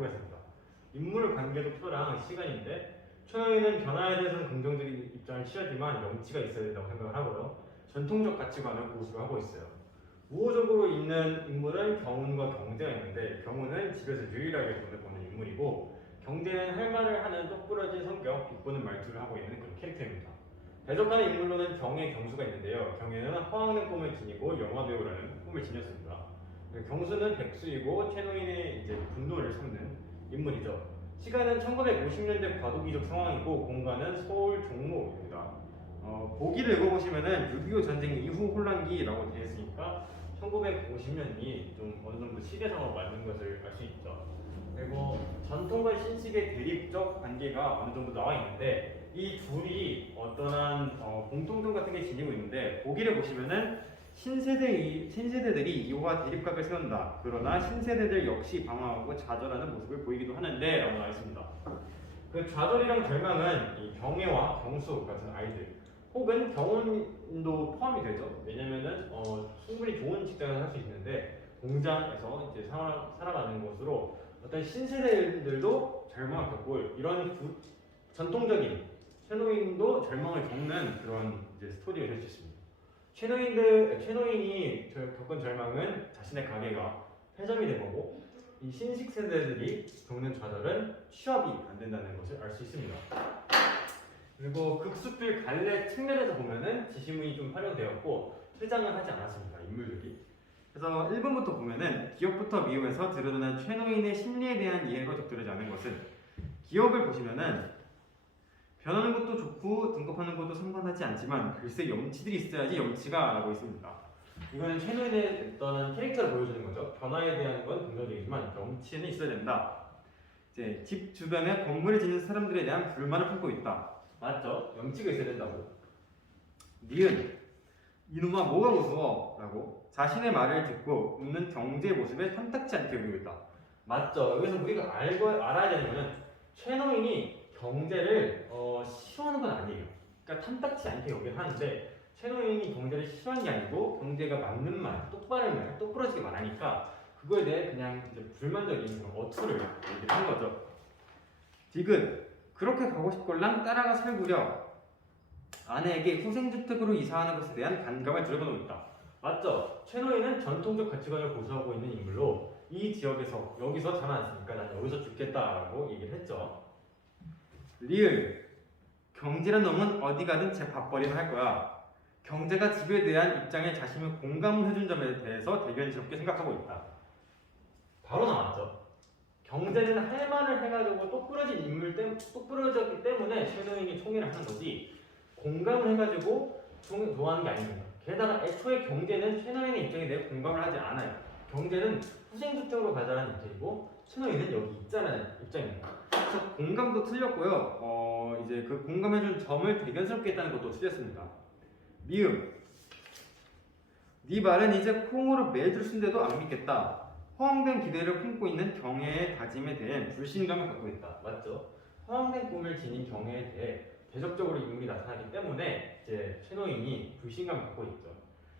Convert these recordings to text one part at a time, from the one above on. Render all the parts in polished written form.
해보겠습니다. 인물 관계 독서랑 시간인데 최노인은 변화에 대해서는 긍정적인 입장을 취하지만 염치가 있어야 된다고 생각을 하고요. 전통적 가치관을 고수를 하고 있어요. 우호적으로 있는 인물은 경운과 경제가 있는데 경운은 집에서 유일하게 돈을 버는 인물이고 경제는 할 말을 하는 똑부러진 성격, 비꼬는 말투를 하고 있는 그런 캐릭터입니다. 대적하는 인물로는 경의 경수가 있는데요. 경에는 허황된 꿈을 지니고 영화배우라는 꿈을 지녔습니다. 경수는 백수이고 최노인의 이제 분노를 섞는 인물이죠. 시간은 1950년대 과도기적 상황이고 공간은 서울 종로입니다. 보기를 읽어보시면은 6.25 전쟁 이후 혼란기라고 되어 있으니까 1950년이 좀 어느 정도 시대상으로 맞는 것을 알 수 있죠. 그리고 전통과 신식의 대립적 관계가 어느 정도 나와 있는데 이 둘이 어떠한 공통점 같은 게 지니고 있는데 보기를 보시면은 신세대들이 이와 대립각을 세운다. 그러나 신세대들 역시 방황하고 좌절하는 모습을 보이기도 하는데 라고 나와 있습니다. 그 좌절이랑 절망은 이 경애와 경수 같은 아이들 혹은 경운도 포함이 되죠. 왜냐면은 충분히 좋은 직장을 할 수 있는데 공장에서 이제 살아가는 것으로 어떤 신세대들도 절망을 겪고 이런 전통적인 최노인도 절망을 겪는 그런 이제 스토리가 될 수 있습니다. 최노인이 겪은 절망은 자신의 가게가 폐점이 된 거고 이 신식 세대들이 겪는 좌절은 취업이 안 된다는 것을 알 수 있습니다. 그리고 극수필 갈래 측면에서 보면은 지시문이 좀 활용되었고 퇴장을 하지 않았습니다. 인물들이. 그래서 1번부터 보면은 기억부터 미움에서 드러나는 최노인의 심리에 대한 이해가 적절하지 않은 것은 기억을 보시면은 변하는 것도 좋고 등급하는 것도 상관하지 않지만 글쎄 염치들이 있어야지 염치가 라고 있습니다. 이거는 최노인의 어떤 캐릭터를 보여주는 거죠. 변화에 대한 건 긍정적이지만 염치는 있어야 된다. 이제 집 주변에 건물을 짓는 사람들에 대한 불만을 품고 있다. 맞죠? 염치가 있어야 된다고. 니은 이놈아 뭐가 무서워? 라고 자신의 말을 듣고 웃는 경제의 모습에 탐탁지 않게 보이고 있다. 맞죠? 여기서 우리가 알아야 되는 거는 최노인이 경제를 싫어하는 건 아니에요. 그러니까 탐탁지 않게 여기를 하는데 최노인이 경제를 싫어하는 게 아니고 경제가 맞는 말, 똑바른 말, 똑부러지게 말하니까 그거에 대해 그냥 이제 불만적인 그런 어투를 얘기를 한 거죠. 디귿 그렇게 가고 싶걸랑 따라가 살구려 아내에게 후생주택으로 이사하는 것에 대한 반감을 드러내고 있다. 맞죠? 최노인은 전통적 가치관을 고수하고 있는 인물로 이 지역에서 여기서 자라났으니까 난 여기서 죽겠다라고 얘기를 했죠. 리을 경제란 놈은 어디 가든 제 밥벌이를 할 거야. 경제가 집에 대한 입장에 자신을 공감을 해준 점에 대해서 대견스럽게 생각하고 있다. 바로 나왔죠. 경제는 할 말을 해가지고 똑부러졌기 때문에 최노인이 총애를 하는 거지 공감을 해가지고 좋아하는 게 아닙니다. 게다가 애초에 경제는 최노인의 입장에 대해 공감을 하지 않아요. 경제는 후생주택으로 가자는 입장이고 최노인은 여기 있자라는 입장입니다. 그래서 공감도 틀렸고요. 이제 그 공감해준 점을 대견스럽게 했다는 것도 틀렸습니다. 미음 네 말은 이제 콩으로 매줄 쓴데도 안 믿겠다. 허황된 기대를 품고 있는 경애의 다짐에 대해 불신감을 갖고 있다. 맞죠? 허황된 꿈을 지닌 경애에 대해 대적적으로 인물이 나타나기 때문에 이제 최노인이 불신감을 갖고 있죠.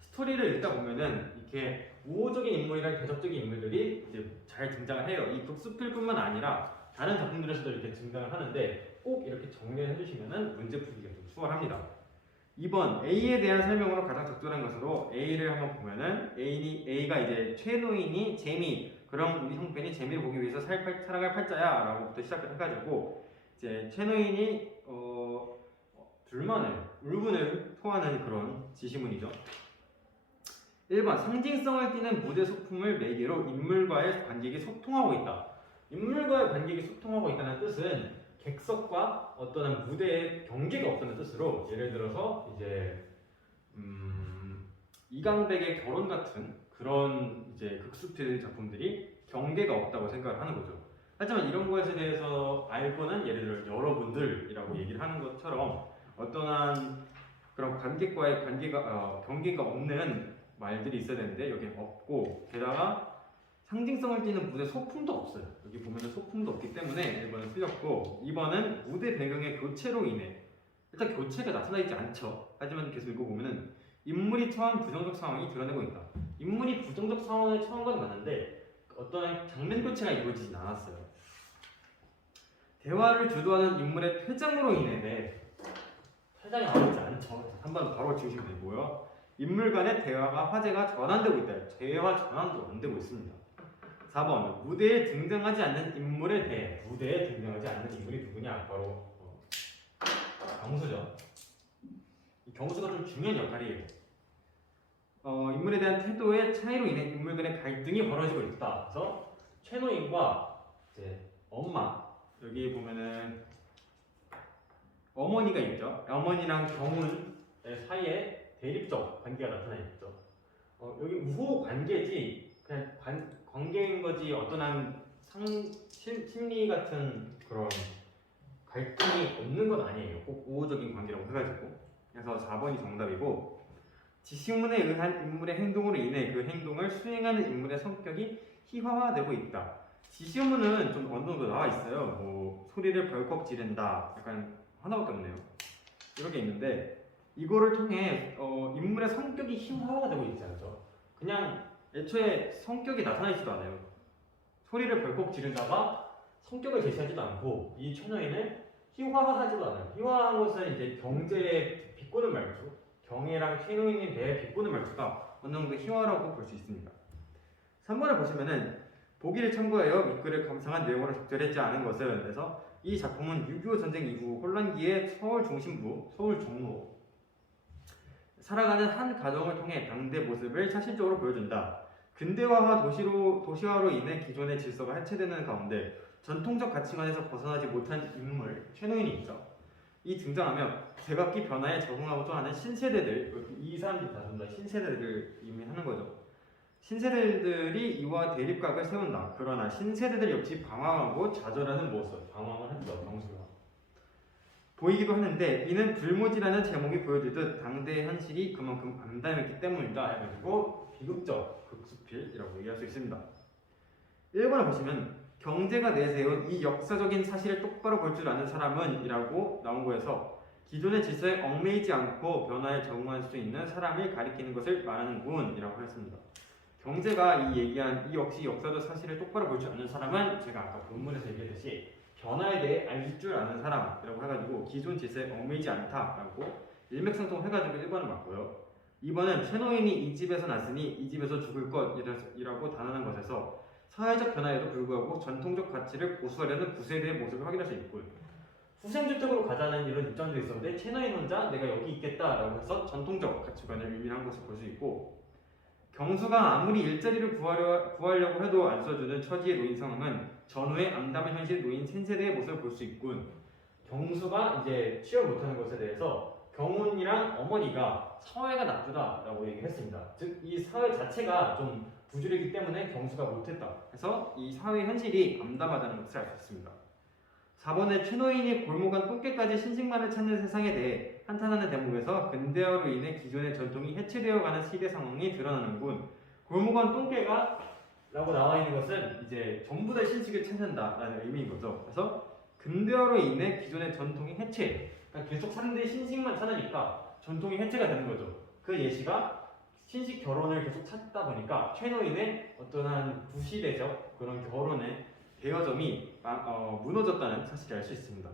스토리를 읽다 보면은 이렇게 우호적인 인물이랑 대적적인 인물들이 이제 잘 등장을 해요. 이 극수필뿐만 아니라 다른 작품들에서도 이렇게 등장을 하는데 꼭 이렇게 정리를 해주시면은 문제 풀기가 좀 수월합니다. 2번 A에 대한 설명으로 가장 적절한 것으로 A를 한번 보면은 A가 이제 최노인이 재미 그럼 우리 형편이 재미를 보기 위해서 살아갈 팔자야라고부터 시작을 해가지고 이제 최노인이 불만을 울분을 토하는 그런 지시문이죠. 1번 상징성을 띠는 무대 소품을 매개로 인물과의 관객이 소통하고 있다. 인물과의 관객이 소통하고 있다는 뜻은 객석과 어떤 무대의 경계가 없다는 뜻으로 예를 들어서 이제 이강백의 결혼 같은 그런 이제 극수필 작품들이 경계가 없다고 생각을 하는 거죠. 하지만 이런 것에 대해서 알고는 예를 들어 여러분들이라고 얘기를 하는 것처럼 어떠한 그런 관객과의 경계가 없는 말들이 있어야 되는데 여기는 없고 게다가 상징성을 띠는 무대 소품도 없어요. 여기 보면은 소품도 없기 때문에 1번은 틀렸고 2번은 무대 배경의 교체로 인해 일단 교체가 나타나 있지 않죠. 하지만 계속 읽어보면은 인물이 처한 부정적 상황이 드러내고 있다. 인물이 부정적 상황에 처한 건 맞는데 어떤 장면 교체가 이루어지진 않았어요. 대화를 주도하는 인물의 퇴장으로 인해 퇴장이 나오지 않죠. 한번 바로 지우시면 되고요. 인물 간의 대화가 화제가 전환되고 있다. 대화 전환도 안 되고 있습니다. 4번 무대에 등장하지 않는 인물에 대해 무대에 등장하지 않는 인물이 누구냐? 바로 경수죠. 이 경수가 좀 중요한 역할이에요. 인물에 대한 태도의 차이로 인해 인물 간의 갈등이 벌어지고 있다. 그래서 최노인과 이제 엄마 여기 보면은 어머니가 있죠. 어머니랑 경훈의 사이에 대립적 관계가 나타나 있죠. 여기 우호 관계지 그냥 관계인 거지 어떤 심리 같은 그런 갈등이 없는 건 아니에요. 꼭 우호적인 관계라고 해가지고. 그래서 4번이 정답이고 지시문에 의한 인물의 행동으로 인해 그 행동을 수행하는 인물의 성격이 희화화되고 있다. 지시문은 좀 어느 정도 나와 있어요. 뭐 소리를 벌컥 지른다. 약간 하나밖에 없네요. 이렇게 있는데 이거를 통해 인물의 성격이 희화화되고 있지 않죠. 그냥 애초에 성격이 나타나지도 않아요. 소리를 벌컥 지르다가 성격을 제시하지도 않고 이 최노인을 희화화하지도 않아요. 희화화한 것은 이제 경제에 비꼬는 말투, 경애랑 최노인에 대해 비꼬는 말투가 어느 정도 희화라고 볼 수 있습니다. 3번을 보시면은 보기를 참고하여 밑글을 감상한 내용으로 적절하지 않은 것은 그래서 이 작품은 6.25 전쟁 이후 혼란기의 서울 중심부, 서울 종로 살아가는 한 가정을 통해 당대 모습을 사실적으로 보여준다. 근대화와 도시화로 인해 기존의 질서가 해체되는 가운데 전통적 가치관에서 벗어나지 못한 인물, 최노인이 있죠. 이 등장하며 제각기 변화에 적응하고자 하는 신세대들, 이 사람들이 다 전부 다 신세대들을 의미하는 거죠. 신세대들이 이와 대립각을 세운다. 그러나 신세대들 역시 방황하고 좌절하는 모습, 방황을 했죠, 경수가. 보이기도 하는데 이는 불모지라는 제목이 보여주듯 당대의 현실이 그만큼 암담했기 때문이다. 해가지고 비극적 극수필이라고 얘기할 수 있습니다. 1번을 보시면 경제가 내세운 이 역사적인 사실을 똑바로 볼 줄 아는 사람은 이라고 나온 거에서 기존의 질서에 얽매이지 않고 변화에 적응할 수 있는 사람을 가리키는 것을 말하는군 이라고 했습니다. 경제가 얘기한 이 역시 역사적 사실을 똑바로 볼 줄 아는 사람은 제가 아까 본문에서 얘기했듯이 변화에 대해 알 줄 아는 사람이라고 해가지고 기존 질서에 얽매이지 않다라고 일맥상통 해가지고 1번을 맞고요. 2번은 최노인이 이 집에서 났으니 이 집에서 죽을 것이라고 단언한 것에서 사회적 변화에도 불구하고 전통적 가치를 고수하려는 구세대의 모습을 확인할 수 있고 후생주택으로 가자는 이런 입장도 있었는데 최노인 혼자 내가 여기 있겠다라고 해서 전통적 가치관을 의미한 것을 볼 수 있고 경수가 아무리 일자리를 구하려고 해도 안 써주는 처지의 노인 상황은 전후의 암담한 현실 노인 신세대의 모습을 볼 수 있군. 경수가 이제 취업 못하는 것에 대해서 경훈이랑 어머니가 사회가 나쁘다라고 얘기했습니다. 즉 이 사회 자체가 좀 부주의기 때문에 경수가 못했다. 그래서 이 사회 현실이 암담하다는 것을 알 수 있습니다. 4번에 최노인이 골목안 똥개까지 신식만을 찾는 세상에 대해 한탄하는 대목에서 근대화로 인해 기존의 전통이 해체되어가는 시대 상황이 드러나는군. 골목안 똥개가 라고 나와 있는 것은 이제 전부 다 신식을 찾는다라는 의미인 거죠. 그래서 근대화로 인해 기존의 전통이 해체, 그러니까 계속 사람들이 신식만 찾으니까 전통이 해체가 되는 거죠. 그 예시가 신식 결혼을 계속 찾다 보니까 최노인의 어떠한 구시대적 그런 결혼의 대여점이 무너졌다는 사실을 알 수 있습니다.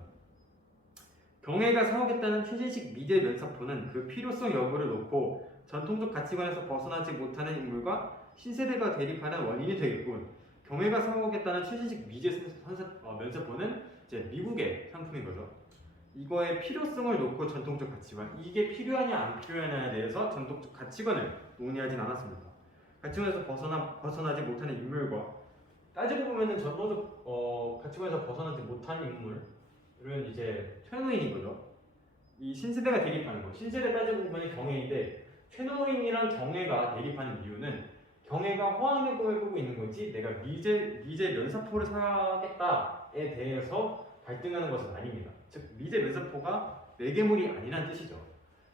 경애가 사오겠다는 최신식 미제 면사포는 그 필요성 여부를 놓고 전통적 가치관에서 벗어나지 못하는 인물과 신세대가 대립하는 원인이 되겠군. 경애가 사오겠다는 최신식 미제 면사포는 이제 미국의 상품인 거죠. 이거의 필요성을 놓고 전통적 가치관, 이게 필요하냐 안 필요하냐에 대해서 전통적 가치관을 논의하진 않았습니다. 가치관에서 벗어나지 못하는 인물과 따지고 보면은 전통적 가치관에서 벗어나지 못한 인물은 이제 최노인인 거죠. 이 신세대가 대립하는 거. 신세대 따지고 보면 경애인데 최노인이랑 경애가 대립하는 이유는 경애가 호황의 꿈을 꾸고 있는 거지 내가 미제 면사포를 사겠다에 대해서 갈등하는 것은 아닙니다. 즉 미제 면사포가 내계물이 아니란 뜻이죠.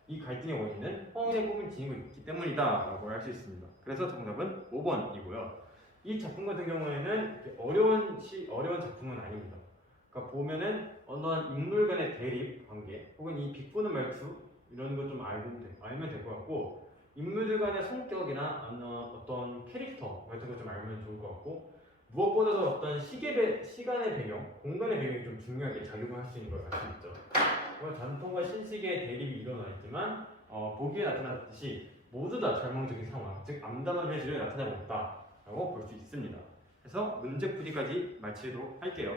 이 갈등의 원인은 호황의 꿈을 지니고 있기 때문이다라고 할 수 있습니다. 그래서 정답은 5번이고요. 이 작품 같은 경우에는 어려운 작품은 아닙니다. 그러니까 보면은 어떠한 인물 간의 대립 관계 혹은 이 비꼬는 말투 이런 것 좀 알면 될 것 같고 인물들 간의 성격이나 어떤 캐릭터 같은 거 좀 알면 좋을 것 같고 무엇보다도 어떤 시간의 배경, 공간의 배경이 좀 중요하게 작용을 할 수 있는 걸 알 수 있죠. 전통과 신식의 대립이 일어나 있지만 보기에 나타났듯이 모두 다 절망적인 상황, 즉 암담한 현실을 나타내고 있다라고 볼 수 있습니다. 그래서 문제풀이까지 마치도록 할게요.